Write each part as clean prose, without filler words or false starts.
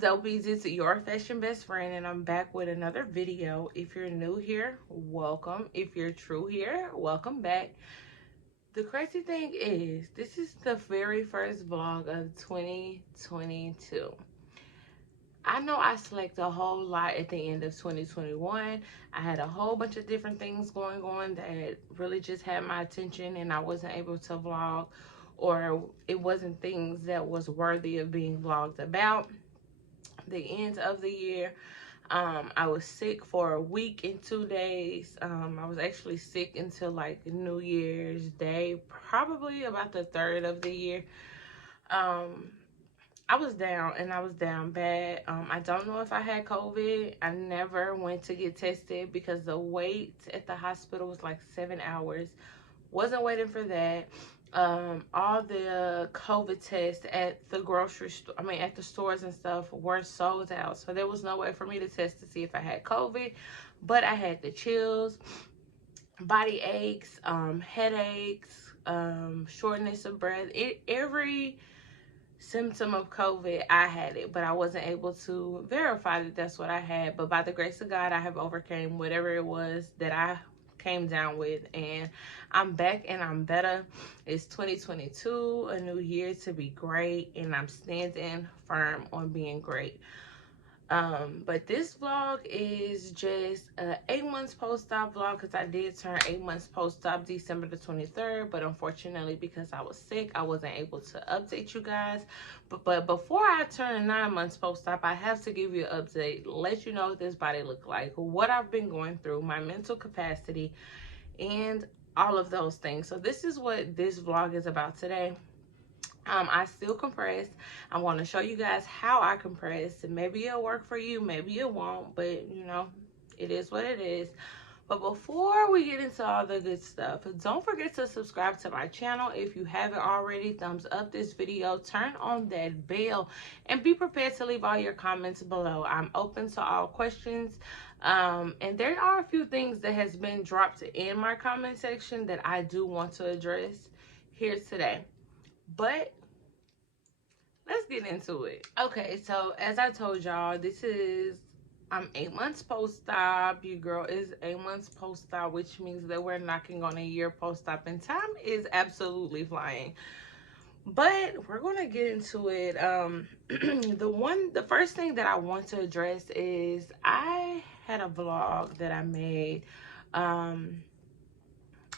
Dope Bees? It's your fashion best friend, and I'm back with another video. If you're new here, welcome. If you're true here, welcome back. The crazy thing is, this is the very first vlog of 2022. I know I slacked a whole lot at the end of 2021. I had a whole bunch of different things going on that really just had my attention, and I wasn't able to vlog, or it wasn't things that was worthy of being vlogged about. The end of the year, I was sick for a week and 2 days. I was actually sick until like New Year's Day, probably about the 3rd of the year. I was down, and I was down bad. I don't know if I had COVID. I never went to get tested because the wait at the hospital was like 7 hours. Wasn't waiting for that. All the COVID tests at the grocery store, at the stores and stuff, were sold out. So there was no way for me to test to see if I had COVID. But I had the chills, body aches, headaches, shortness of breath. Every symptom of COVID, I had it, but I wasn't able to verify that that's what I had. But by the grace of God, I have overcame whatever it was that I came down with, and I'm back and I'm better. It's 2022, a new year to be great, and I'm standing firm on being great. But this vlog is just a 8 months post-op vlog, because I did turn 8 months post-op December the 23rd, but unfortunately, because I was sick, I wasn't able to update you guys. But before I turn 9 months post-op, I have to give you an update, let you know what this body look like, what I've been going through, my mental capacity, and all of those things. So this is what this vlog is about today. I still compress. I'm going to show you guys how I compress. Maybe it'll work for you, maybe it won't, but you know, it is what it is. But before we get into all the good stuff, don't forget to subscribe to my channel if you haven't already. Thumbs up this video, turn on that bell, and be prepared to leave all your comments below. I'm open to all questions. And there are a few things that has been dropped in my comment section that I do want to address here today. But let's get into it. Okay, so as I told y'all, I'm 8 months post-op. Your girl is 8 months post-op, which means that we're knocking on a year post-op, and time is absolutely flying. But we're gonna get into it. The first thing that I want to address is I had a vlog that I made.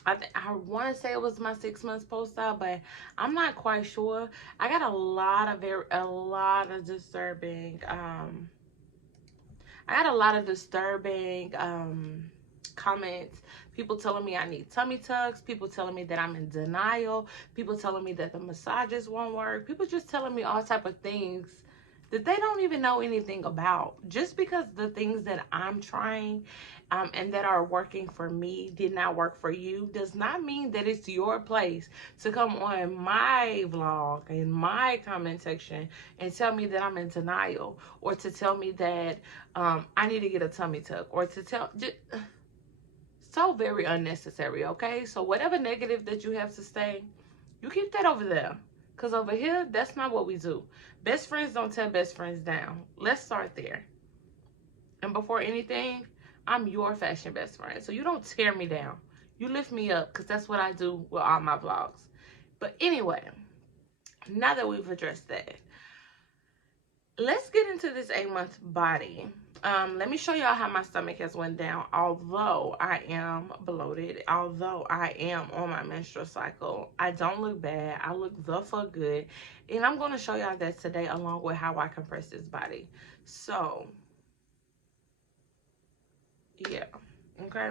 I want to say it was my 6 months post-op, but I'm not quite sure. I got a lot of disturbing comments. People telling me I need tummy tucks, people telling me that I'm in denial, people telling me that the massages won't work, people just telling me all type of things that they don't even know anything about. Just because the things that I'm trying and that are working for me did not work for you, does not mean that it's your place to come on my vlog in my comment section and tell me that I'm in denial, or to tell me that I need to get a tummy tuck, or to tell... So very unnecessary. Okay, so whatever negative that you have to say, you keep that over there, because over here, that's not what we do. Best friends don't tear best friends down. Let's start there. And before anything, I'm your fashion best friend, so you don't tear me down. You lift me up, because that's what I do with all my vlogs. But anyway, now that we've addressed that, let's get into this 8-month body. Let me show y'all how my stomach has went down. Although I am bloated, although I am on my menstrual cycle, I don't look bad. I look the fuck good. And I'm going to show y'all that today, along with how I compress this body. So, yeah. Okay.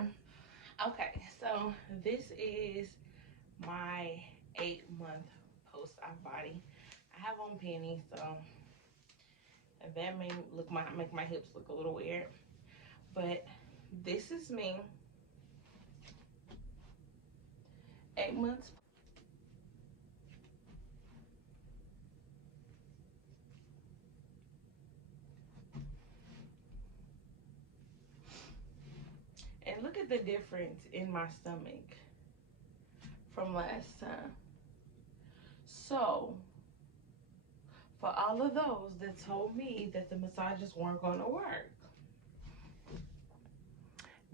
Okay, so this is my 8-month post-op body. I have on panties, so that may make my hips look a little weird, but this is me 8 months. And look at the difference in my stomach from last time. So For all of those that told me that the massages weren't going to work,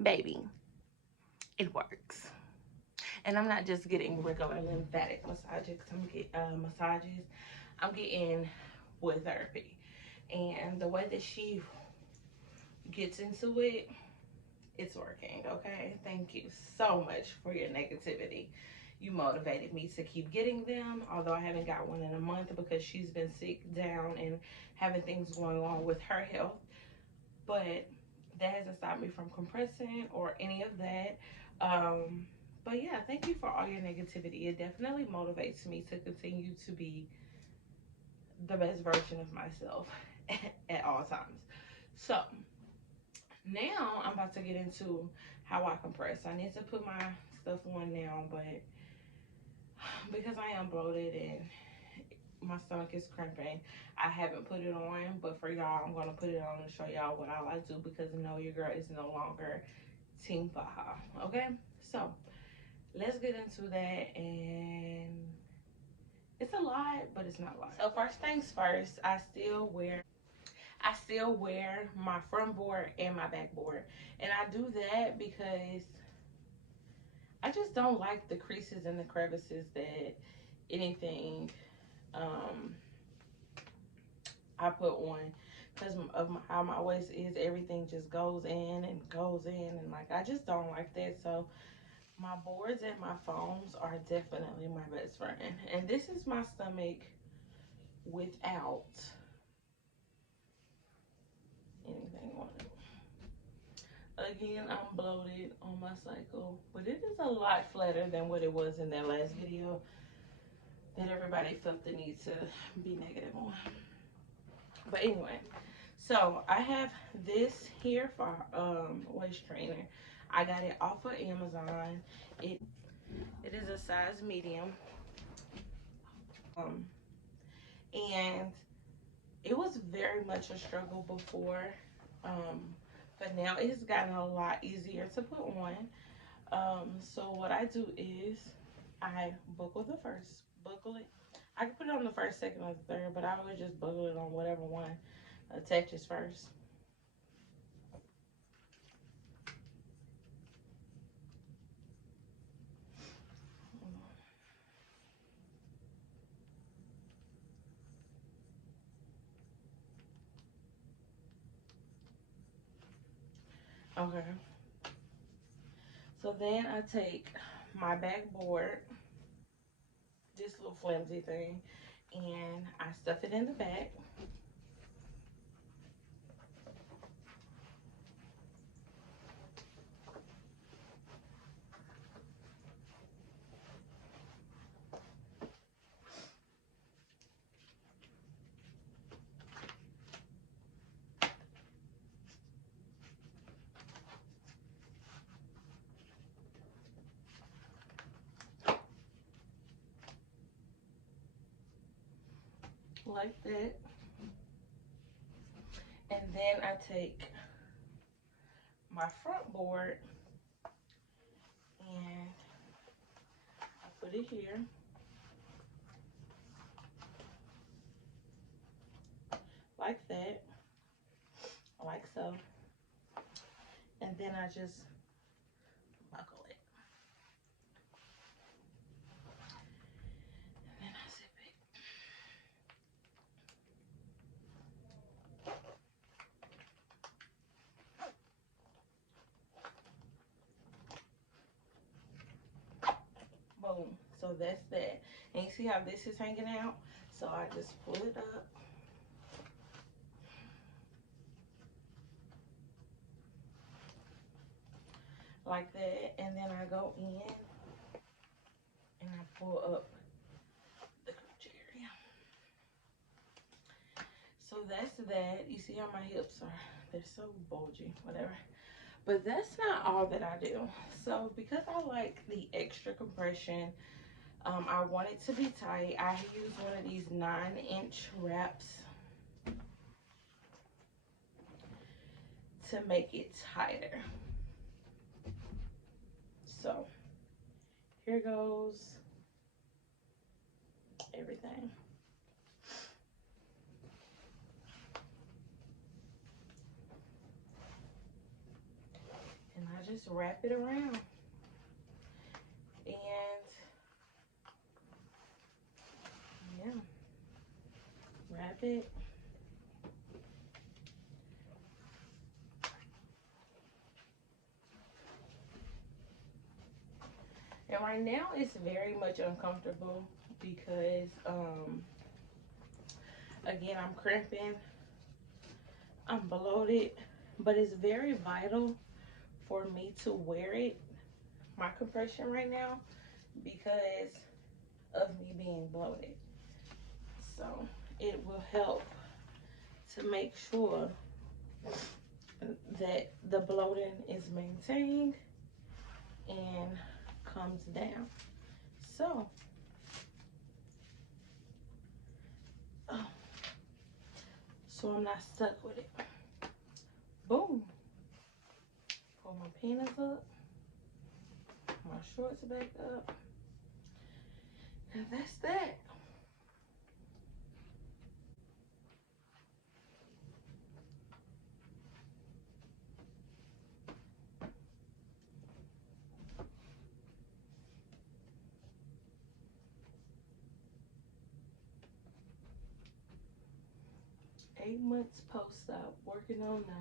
baby, it works. And I'm not just getting regular lymphatic massages. I'm getting wood therapy. And the way that she gets into it, it's working, okay? Thank you so much for your negativity. You motivated me to keep getting them, although I haven't got one in a month because she's been sick down and having things going on with her health. But that hasn't stopped me from compressing or any of that. But yeah, thank you for all your negativity. It definitely motivates me to continue to be the best version of myself at all times. So now I'm about to get into how I compress. I need to put my stuff on now, but because I am bloated and my stomach is cramping, I haven't put it on. But for y'all, I'm gonna put it on and show y'all what I like to do, because no, your girl is no longer Team Faja. Okay, so let's get into that. And it's a lot, but it's not a lot. So first things first, I still wear my front board and my back board. And I do that because I just don't like the creases and the crevices that anything I put on, because of how my waist is. Everything just goes in and goes in, and like I just don't like that. So my boards and my foams are definitely my best friend. And this is my stomach without anything on it. Again, I'm bloated on my cycle, but it is a lot flatter than what it was in that last video that everybody felt the need to be negative on. But anyway, so I have this here for waist trainer. I got it off of Amazon. It is a size medium. And it was very much a struggle before, but now it's gotten a lot easier to put on. So what I do is I buckle it. I can put it on the first, second, or the third, but I always just buckle it on whatever one attaches first. Okay. So then I take my backboard, this little flimsy thing, and I stuff it in the back. Like that. And then I take my front board and I put it here. Like that. Like so. And then I just buckle it. And then I zip it. Boom. So that's that. And you see how this is hanging out? So I just pull it up. Like that. And then I go in and I pull up the cooch area. So that's that. You see how my hips are? They're so bulgy, whatever. But that's not all that I do. So because I like the extra compression, I want it to be tight. I use one of these 9-inch wraps to make it tighter. So here goes everything. just wrap it around. And yeah, wrap it. And right now it's very much uncomfortable because again, I'm cramping, I'm bloated, but it's very vital for me to wear it, my compression right now, because of me being bloated. So it will help to make sure that the bloating is maintained and comes down. So, so I'm not stuck with it. Boom. Pull my panties up, my shorts back up, and that's that. Eight months post-op, working on 9.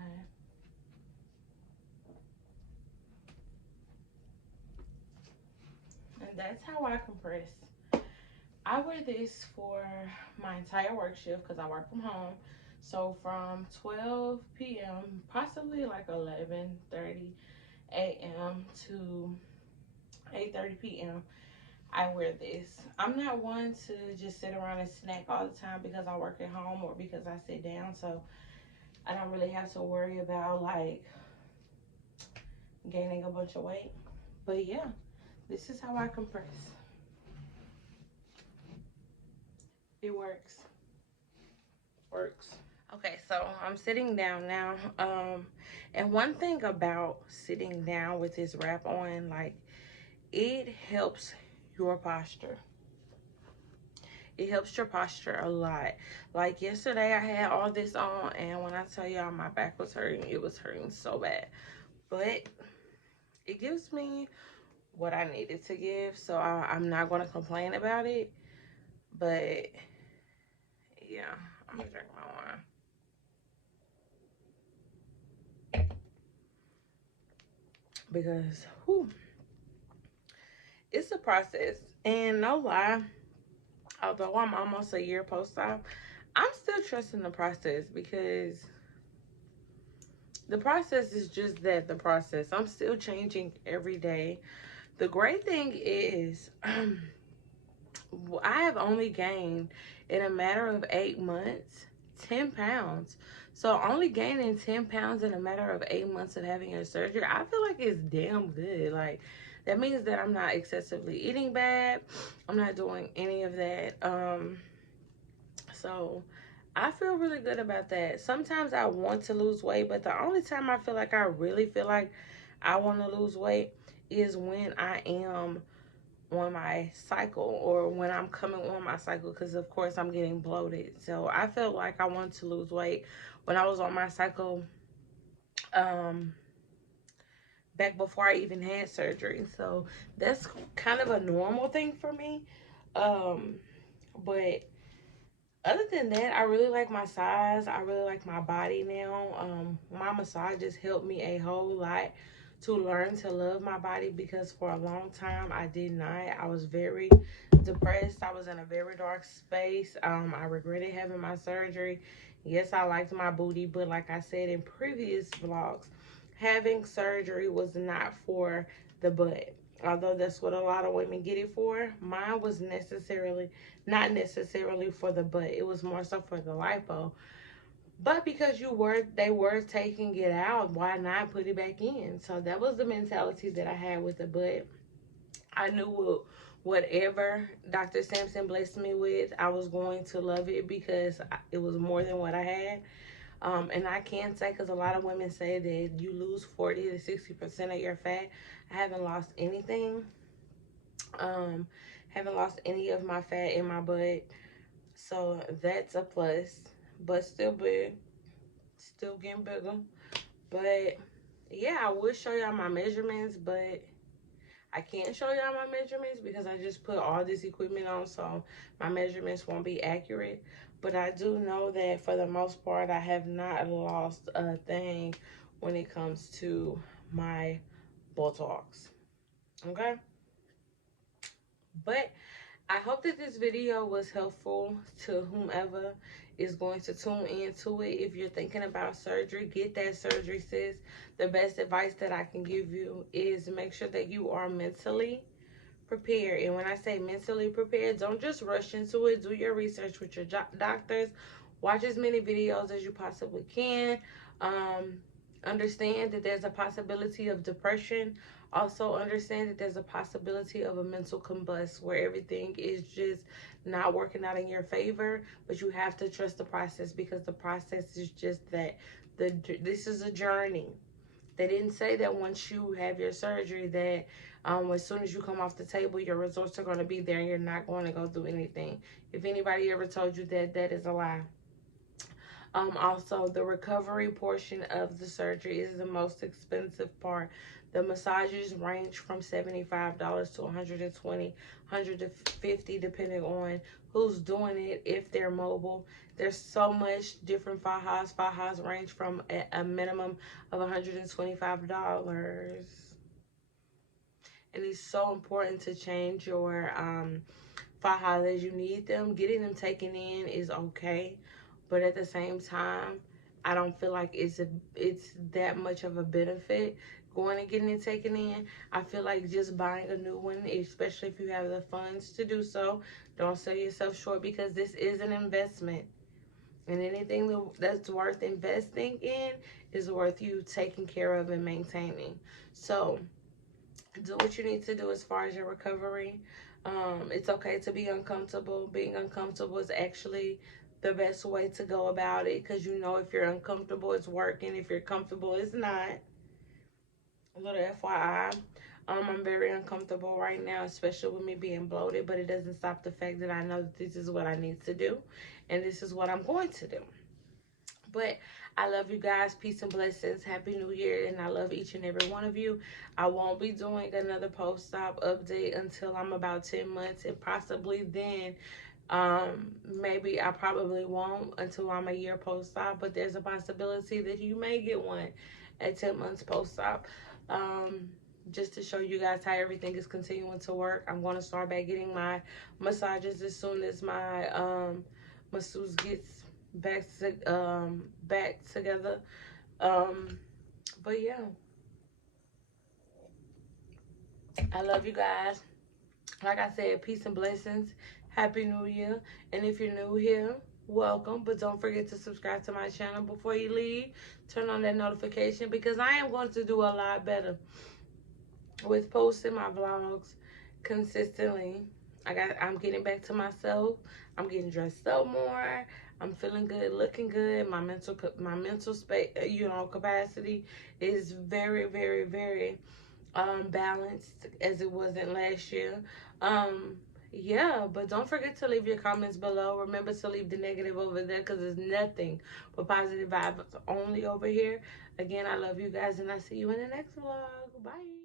And that's how I compress. I wear this for my entire work shift because I work from home. So from 12 p.m., possibly like 11:30 a.m. to 8:30 p.m., I wear this. I'm not one to just sit around and snack all the time because I work at home or because I sit down. So I don't really have to worry about like gaining a bunch of weight. But yeah, this is how I compress. It works. Works. Okay, so I'm sitting down now. And one thing about sitting down with this wrap on, like, it helps your posture. It helps your posture a lot. Like yesterday, I had all this on, and when I tell y'all my back was hurting, it was hurting so bad. But it gives me what I needed to give, so I'm not going to complain about it. But yeah, I'm gonna drink my wine because whew, it's a process. And no lie, although I'm almost a year post-op, I'm still trusting the process because the process is just that, the process. I'm still changing every day. The great thing is I have only gained in a matter of 8 months 10 pounds. So only gaining 10 pounds in a matter of 8 months of having a surgery, I feel like it's damn good. Like, that means that I'm not excessively eating bad. I'm not doing any of that. So I feel really good about that. Sometimes I want to lose weight, but the only time I feel like I really feel like I want to lose weight is when I am on my cycle or when I'm coming on my cycle, because of course I'm getting bloated. So I felt like I wanted to lose weight when I was on my cycle, um back before I even had surgery. So that's kind of a normal thing for me. But other than that, I really like my size. I really like my body now. My massage just helped me a whole lot to learn to love my body, because for a long time I did not. I was very depressed. I was in a very dark space. I regretted having my surgery. Yes, I liked my booty, but like I said in previous vlogs, having surgery was not for the butt. Although that's what a lot of women get it for, mine was not necessarily for the butt. It was more so for the lipo. But because they were taking it out, why not put it back in? So that was the mentality that I had with the butt. I knew whatever Dr. Sampson blessed me with, I was going to love it because it was more than what I had. And I can say, because a lot of women say that you lose 40 to 60% of your fat. I haven't lost anything. Haven't lost any of my fat in my butt. So that's a plus. But still big. Still getting bigger. But yeah, I would show y'all my measurements, but I can't show y'all my measurements because I just put all this equipment on, so my measurements won't be accurate. But I do know that for the most part, I have not lost a thing when it comes to my Botox. Okay? But I hope that this video was helpful to whomever is going to tune into it. If you're thinking about surgery, get that surgery, sis. The best advice that I can give you is make sure that you are mentally prepared. And when I say mentally prepared, don't just rush into it. Do your research with your doctors. Watch as many videos as you possibly can. Um, Understand that there's a possibility of depression. Also understand that there's a possibility of a mental combust where everything is just not working out in your favor, but you have to trust the process because the process is just that. This is a journey. They didn't say that once you have your surgery that as soon as you come off the table, your results are going to be there and you're not going to go through anything. If anybody ever told you that, that is a lie. Also, the recovery portion of the surgery is the most expensive part. The massages range from $75 to $120, $150, depending on who's doing it, if they're mobile. There's so much different fajas. Fajas range from a minimum of $125. And it's so important to change your fajas as you need them. Getting them taken in is okay, but at the same time, I don't feel like it's that much of a benefit going and getting it taken in. I feel like just buying a new one, especially if you have the funds to do so. Don't sell yourself short because this is an investment. And anything that's worth investing in is worth you taking care of and maintaining. So do what you need to do as far as your recovery. It's okay to be uncomfortable. Being uncomfortable is actually the best way to go about it because you know if you're uncomfortable, it's working. If you're comfortable, it's not. A little FYI. I'm very uncomfortable right now, especially with me being bloated, but it doesn't stop the fact that I know that this is what I need to do and this is what I'm going to do. But I love you guys. Peace and blessings. Happy New Year. And I love each and every one of you. I won't be doing another post-op update until I'm about 10 months. And possibly then, maybe I probably won't until I'm a year post-op. But there's a possibility that you may get one at 10 months post-op. Just to show you guys how everything is continuing to work. I'm going to start back getting my massages as soon as my masseuse gets back together. But yeah, I love you guys. Like I said, peace and blessings. Happy New Year. And if you're new here, welcome. But don't forget to subscribe to my channel before you leave. Turn on that notification because I am going to do a lot better with posting my vlogs consistently. I'm getting back to myself. I'm getting dressed up more. I'm feeling good, looking good. My mental space, capacity is very, very, very balanced as it wasn't last year. Yeah, but don't forget to leave your comments below. Remember to leave the negative over there because there's nothing but positive vibes only over here. Again, I love you guys and I see you in the next vlog. Bye.